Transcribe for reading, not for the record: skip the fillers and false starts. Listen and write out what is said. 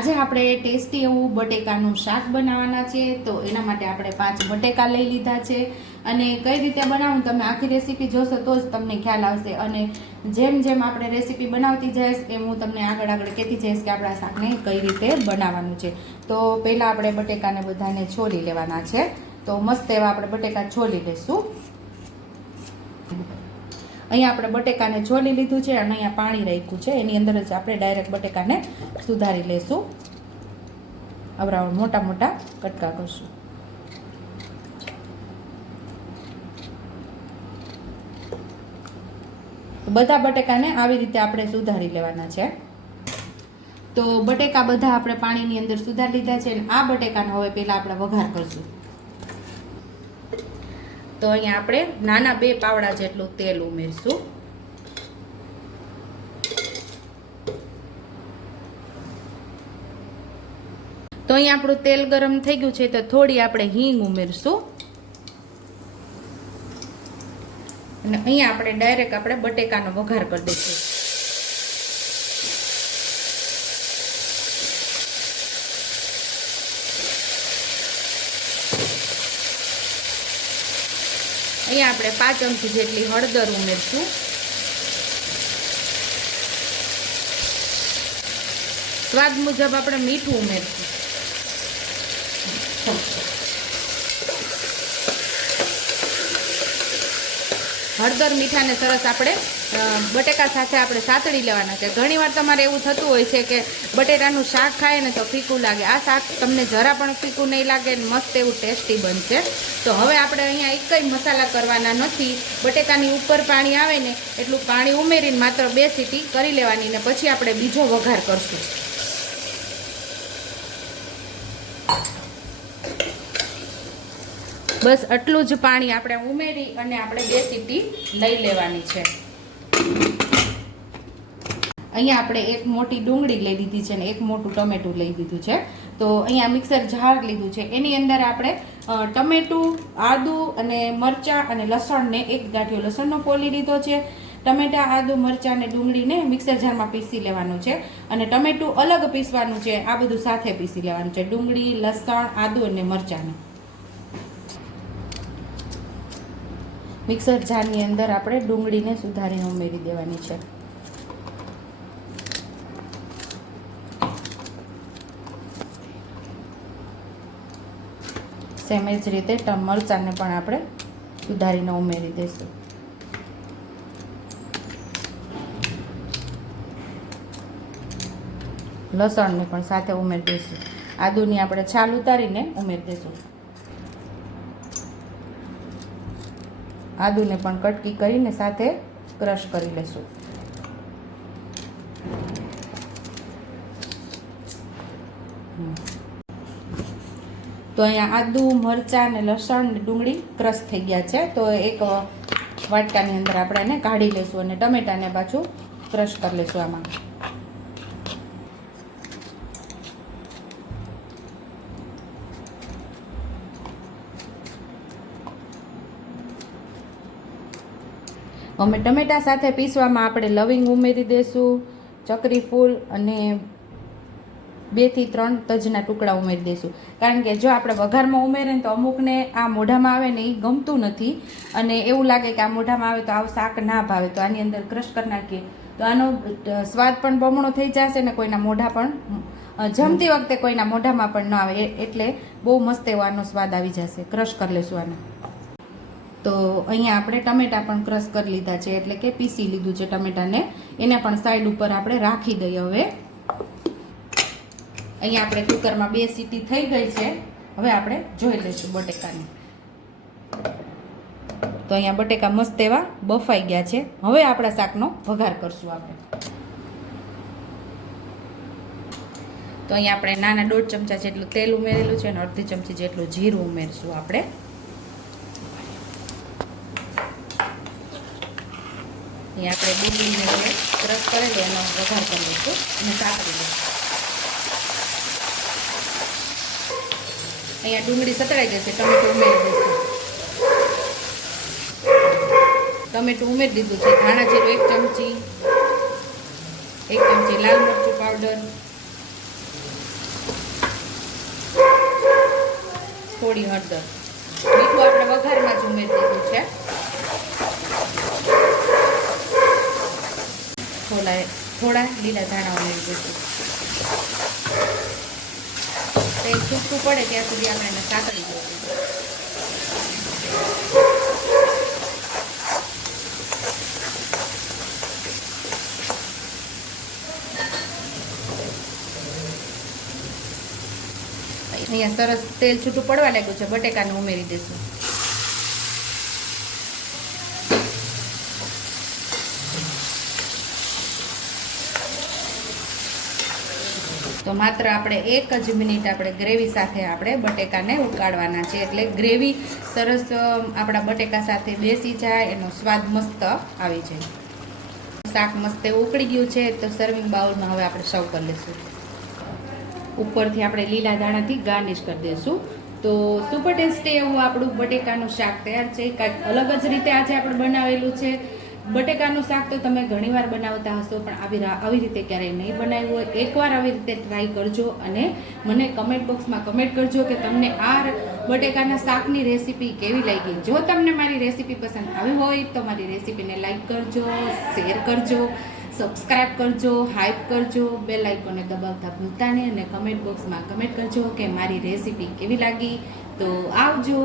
આજે આપણે ટેસ્ટી એવું બટેકાનું શાક બનાવવાના છે। તો એના માટે આપણે 5 બટેકા લઈ લીધા છે અને કઈ રીતે બનાવવું તમે આખી રેસીપી જોશો તો જ તમને ખ્યાલ આવશે। અને જેમ જેમ આપણે રેસીપી બનાવતી જઈશ એમ હું તમને આગળ કહેતી જઈશ કે આપણા શાકને કઈ રીતે બનાવવાનું છે। તો પહેલાં આપણે બટેકાને બધાને છોલી લેવાના છે। તો મસ્ત એવા આપણે બટેકા છોલી લઈશું। અહીંયા આપણે બટેકાને છોલી લીધું છે અને અહીંયા પાણી રાખ્યું છે, એની અંદર જ આપણે ડાયરેક્ટ બટેકાને સુધારી લેશું। આવરા મોટા મોટા કટકા કરશું। બધા બટેકાને આવી રીતે આપણે સુધારી લેવાના છે। તો બટેકા બધા આપણે પાણીની અંદર સુધારી લીધા છે અને આ બટેકાને હવે પહેલા આપણે વઘાર કરશું। તો અહીંયા આપણે નાના 2 પાવડા જેટલું તેલ ઉમેરશું। તો અહીંયા આપણું તેલ ગરમ થઈ ગયું છે તો થોડી આપણે હિંગ ઉમેરશું અને અહીંયા આપણે ડાયરેક્ટ આપણે બટેકાનો વઘાર કરી દઈશું। અહીંયા આપણે 5 ચમચી જેટલી હળદર ઉમેરશું। સ્વાદ મુજબ આપણે મીઠું ઉમેરશું। હળદર મીઠાને સરસ આપણે બટેકા સાથે આપણે સાતળી લેવાના છે। ઘણીવાર તમારે એવું થતું હોય છે કે બટેટાનું શાક ખાય ને તો ફીકું લાગે, આ શાક તમને જરા પણ ફીકું નહીં લાગે ને મસ્ત એવું ટેસ્ટી બનશે। તો હવે આપણે અહીંયા એકય મસાલા કરવાના નથી, બટેકાની ઉપર પાણી આવે ને એટલું પાણી ઉમેરીને માત્ર 2 સીટી કરી લેવાની ને પછી આપણે બીજો વઘાર કરશું। બસ આટલું જ પાણી આપણે ઉમેરી અને આપણે 2 સીટી લઈ લેવાની છે। અહીંયા આપણે એક મોટી ડુંગળી લઈ લીધી છે અને એક મોટું ટમેટું લઈ લીધું છે। તો અહીંયા મિક્સર જાર લીધું છે, એની અંદર આપણે ટમેટું, આદુ અને મરચાં અને લસણને એક ગાંઠિયો લસણનો ફોલી લીધો છે। ટમેટા, આદુ, મરચાં અને ડુંગળીને મિક્સર જારમાં પીસી લેવાનું છે અને ટમેટું અલગ પીસવાનું છે, આ બધું સાથે પીસી લેવાનું છે, ડુંગળી, લસણ, આદુ અને મરચાંને। મિક્સર જારની અંદર આપણે ડુંગળીને સુધારીને ઉમેરી દેવાની છે। સેમ જ રીતે મરચાંને પણ આપણે સુધારીને ઉમેરી દઈશું। લસણને પણ સાથે ઉમેરી દઈશું। આદુની આપણે છાલ ઉતારીને ઉમેરી દઈશું। આદુને પણ કટકી કરીને સાથે ક્રશ કરી લેશું। તો અહીંયા આદુ, મરચાં અને લસણ અને ડુંગળી ક્રશ થઈ ગયા છે। તો એક વાટકાની અંદર આપણે એને કાઢી લઈશું અને ટમેટાને પાછું ક્રશ કરી લઈશું આમાં। અમે ટમેટા સાથે પીસવામાં આપણે લવિંગ ઉમેરી દઈશું, ચકરી ફૂલ અને 2 થી 3 તજના ટુકડા ઉમેરી દઈશું। કારણ કે જો આપણે વઘારમાં ઉમેરીએ ને તો અમુકને આ મોઢામાં આવે ને એ ગમતું નથી અને એવું લાગે કે આ મોઢામાં આવે તો આ શાક ના ભાવે, તો આની અંદર ક્રશ કરી નાખીએ તો આનો સ્વાદ પણ બમણો થઈ જશે ને કોઈના મોઢા પણ જમતી વખતે કોઈના મોઢામાં પણ ન આવે, એટલે બહુ મસ્ત એવો આનો સ્વાદ આવી જશે। ક્રશ કરી લઈશું આને। તો અહીંયા આપણે ટમેટા પણ ક્રશ કરી લીધા છે, એટલે કે પીસી લીધું છે ટમેટાને, એને પણ સાઈડ ઉપર આપણે રાખી દઈએ। હવે અહીંયા આપણે કુકરમાં 2 સીટી થઈ ગઈ છે, હવે આપણે જોઈ લઈશું બટેકાને। તો અહીંયા બટેકા મસ્ત એવા બફાઈ ગયા છે, હવે આપણા શાકનો વઘાર કરશું આપણે। તો અહીંયા આપણે નાના 1.5 ચમચા જેટલું તેલ ઉમેરેલું છે અને અડધી ચમચી જેટલું જીરું ઉમેરશું આપણે। અહીંયા આપણે ડુંગળીને ક્રશ કરેલી એનો વઘાર કરી લઈશું અને સાતળી લઈશું। અહીંયા ડુંગળી સતળાઈ જશે, ટમેટું ઉમેરી દઈશું। ટમેટું ઉમેરી દીધું છે। ધાણા જીરું 1 ચમચી, 1 ચમચી લાલ મરચું પાવડર, થોડી હળદર. મીઠું આપણે વઘારમાં જ ઉમેરી દીધું છે. થોડા લીલા ધાણા ઉમેરી દઈશું. તેલ છૂટું પડે ત્યાં સુધી આપણે એને સાતળી દઈશું. અહીંયા સરસ તેલ છૂટું પડવા લાગ્યું છે, બટેકાને ઉમેરી દઈશું. તો માત્ર આપણે 1 જ મિનિટ આપણે ગ્રેવી સાથે આપણે બટેકાને ઉકાળવાના છે, એટલે ગ્રેવી સરસ આપણા બટેકા સાથે બેસી જાય, એનો સ્વાદ મસ્ત આવી જાય. શાક મસ્ત ઉકળી ગયું છે, તો સર્વિંગ બાઉલમાં હવે આપણે સર્વ કરી લઈશું. ઉપરથી આપણે લીલા દાણાથી ગાર્નિશ કરી દઈશું. તો સુપર ટેસ્ટી એવું આપણું બટેકાનું શાક તૈયાર છે. કાંઈક અલગ જ રીતે આજે આપણે બનાવેલું છે. બટેકાનું શાક તો તમે ઘણીવાર બનાવતા હશો, પણ આવી રીતે ક્યારેય નહીં બનાવ્યું હોય. એકવાર આવી રીતે ટ્રાય કરજો અને મને કમેન્ટ બોક્સમાં કમેન્ટ કરજો કે તમને આ બટેકાના શાકની રેસીપી કેવી લાગી. જો તમને મારી રેસીપી પસંદ આવી હોય તો મારી રેસીપીને લાઈક કરજો, શેર કરજો, સબસ્ક્રાઈબ કરજો, હાઈપ કરજો, બેલ આઇકોને દબાવતા ભૂલતા નહીં, અને કમેન્ટ બોક્સમાં કમેન્ટ કરજો કે મારી રેસીપી કેવી લાગી. તો આવજો.